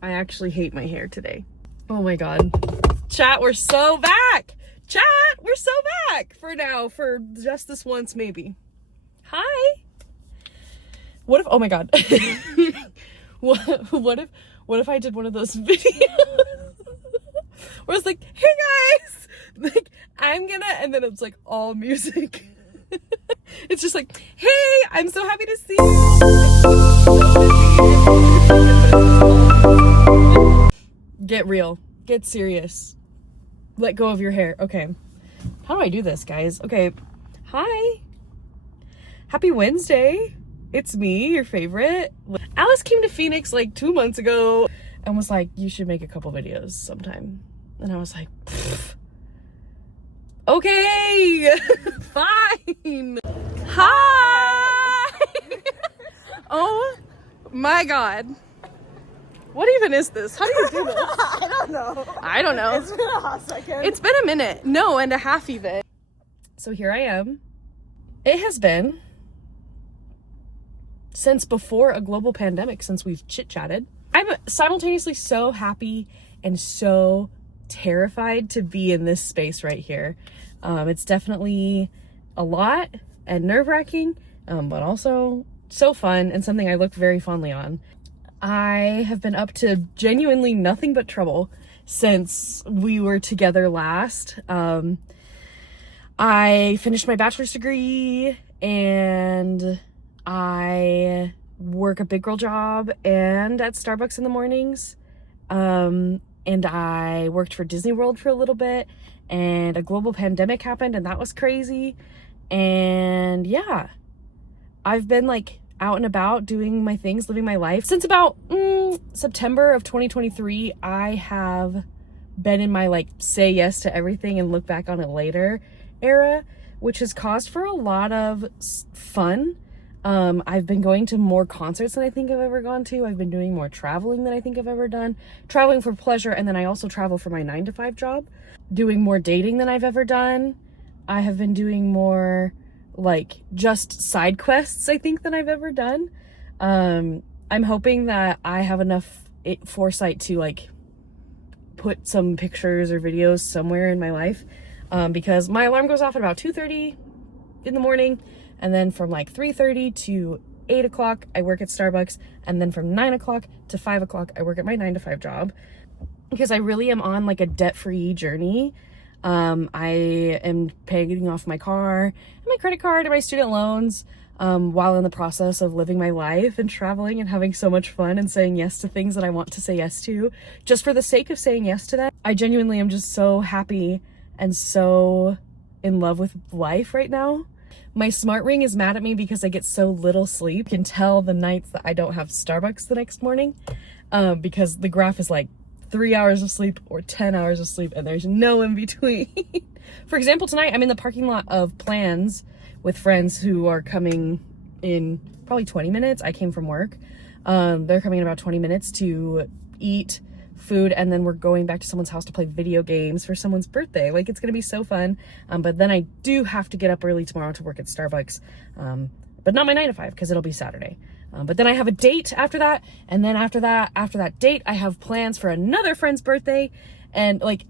I actually hate my hair today. Oh my God. Chat, we're so back. Chat, we're so back for now, for just this once maybe. Hi. What if, oh my God. what if I did one of those videos where it's like, hey guys, like I'm gonna, and then it's like all music. It's just like, hey, I'm so happy to see you. Get real, get serious, let go of your hair. Okay, how do I do this, guys? Okay, hi, happy Wednesday. It's me, your favorite. Alice came to Phoenix like 2 months ago and was like, you should make a couple videos sometime. And I was like, okay, fine. Hi. Oh my God. What even is this? How do you do this? I don't know. It's been a hot second. It's been a minute. No, and a half even. So here I am. It has been since before a global pandemic, since we've chit-chatted. I'm simultaneously so happy and so terrified to be in this space right here. It's definitely a lot and nerve-wracking, but also so fun and something I look very fondly on. I have been up to genuinely nothing but trouble since we were together last. I finished my bachelor's degree and I work a big girl job and at Starbucks in the mornings. And I worked for Disney World for a little bit, and a global pandemic happened and that was crazy. And yeah, I've been like out and about doing my things, living my life. Since about September of 2023, I have been in my like say yes to everything and look back on it later era, which has caused for a lot of fun. I've been going to more concerts than I think I've ever gone to. I've been doing more traveling than I think I've ever done. Traveling for pleasure, and then I also travel for my 9-to-5 job. Doing more dating than I've ever done. I have been doing more like just side quests, I think, than I've ever done. I'm hoping that I have enough foresight to like put some pictures or videos somewhere in my life, because my alarm goes off at about 2:30 in the morning. And then from like 3:30 to 8 o'clock, I work at Starbucks. And then from 9 o'clock to 5 o'clock, I work at my 9-to-5 job. Because I really am on like a debt-free journey. I am paying off my car and my credit card and my student loans, while in the process of living my life and traveling and having so much fun and saying yes to things that I want to say yes to, just for the sake of saying yes to them. I genuinely am just so happy and so in love with life right now. My smart ring is mad at me because I get so little sleep. You can tell the nights that I don't have Starbucks the next morning, because the graph is like 3 hours of sleep or 10 hours of sleep, and there's no in between. For example, tonight I'm in the parking lot of Plans with friends who are coming in probably 20 minutes. I came from work. They're coming in about 20 minutes to eat food, and then we're going back to someone's house to play video games for someone's birthday. Like, it's gonna be so fun. But then I do have to get up early tomorrow to work at Starbucks, but not my 9-to-5 because it'll be Saturday. But then I have a date after that, and then after that date, I have plans for another friend's birthday, and like,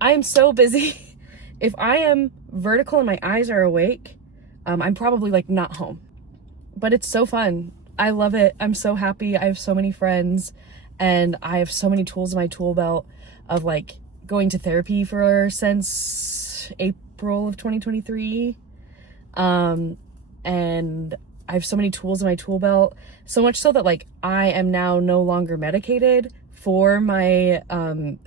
I am so busy. If I am vertical and my eyes are awake, I'm probably like not home. But it's so fun. I love it. I'm so happy. I have so many friends, and I have so many tools in my tool belt of like going to therapy since April of 2023. And I have so many tools in my tool belt, so much so that like I am now no longer medicated for my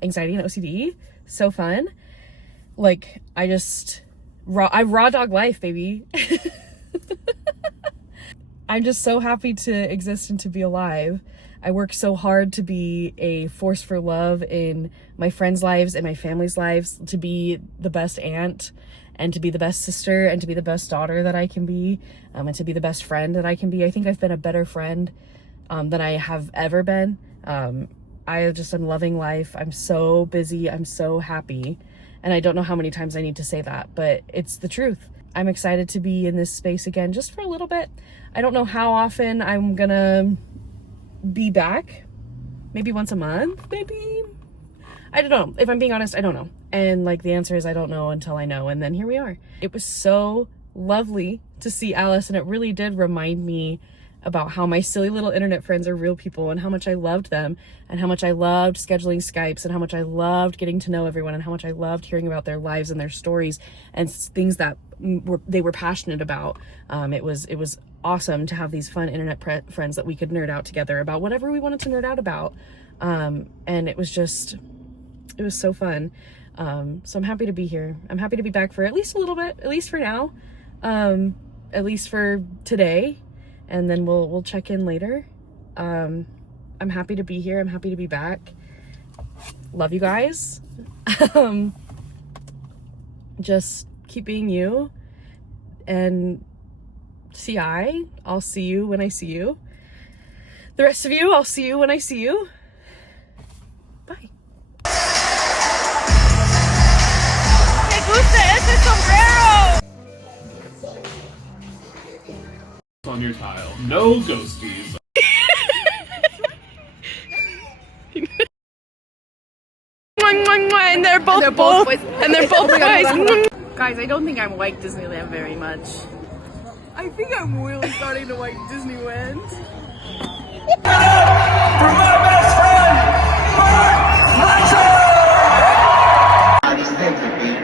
anxiety and OCD. So fun. Like, I raw dog life, baby. I'm just so happy to exist and to be alive. I work so hard to be a force for love in my friends' lives and my family's lives, to be the best aunt and to be the best sister and to be the best daughter that I can be, and to be the best friend that I can be. I think I've been a better friend than I have ever been. I just am loving life. I'm so busy. I'm so happy. And I don't know how many times I need to say that, but it's the truth. I'm excited to be in this space again, just for a little bit. I don't know how often I'm gonna be back, maybe once a month, maybe. I don't know. If I'm being honest, I don't know. And like the answer is I don't know until I know. And then here we are. It was so lovely to see Alice, and it really did remind me about how my silly little internet friends are real people, and how much I loved them, and how much I loved scheduling Skypes, and how much I loved getting to know everyone, and how much I loved hearing about their lives and their stories and things that they were passionate about. It was awesome to have these fun internet friends that we could nerd out together about whatever we wanted to nerd out about. And it was so fun. So I'm happy to be here. I'm happy to be back for at least a little bit, at least for now, at least for today. And then we'll check in later. I'm happy to be here. I'm happy to be back. Love you guys. Just keep being you. And I'll see you when I see you. The rest of you, I'll see you when I see you. Bye. Me gusta ese sombrero! On your tile. No ghosties. And they're both boys. And they're both boys. Guys, I don't think I'm like Disneyland very much. I think I'm really starting to like Disneyland. For my best friend,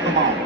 come on.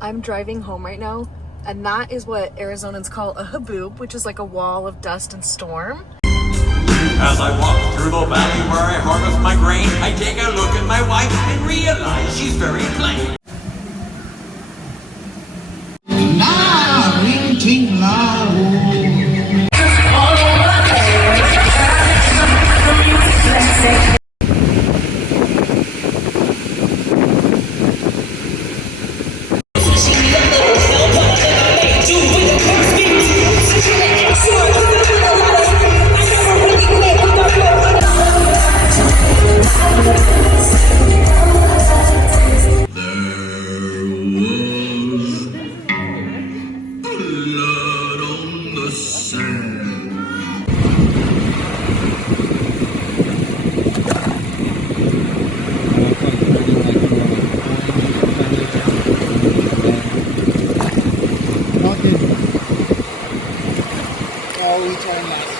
I'm driving home right now, and that is what Arizonans call a haboob, which is like a wall of dust and storm. As I walk through the valley where I harvest my grain, I take a look at my wife and realize she's very plain. All we turn that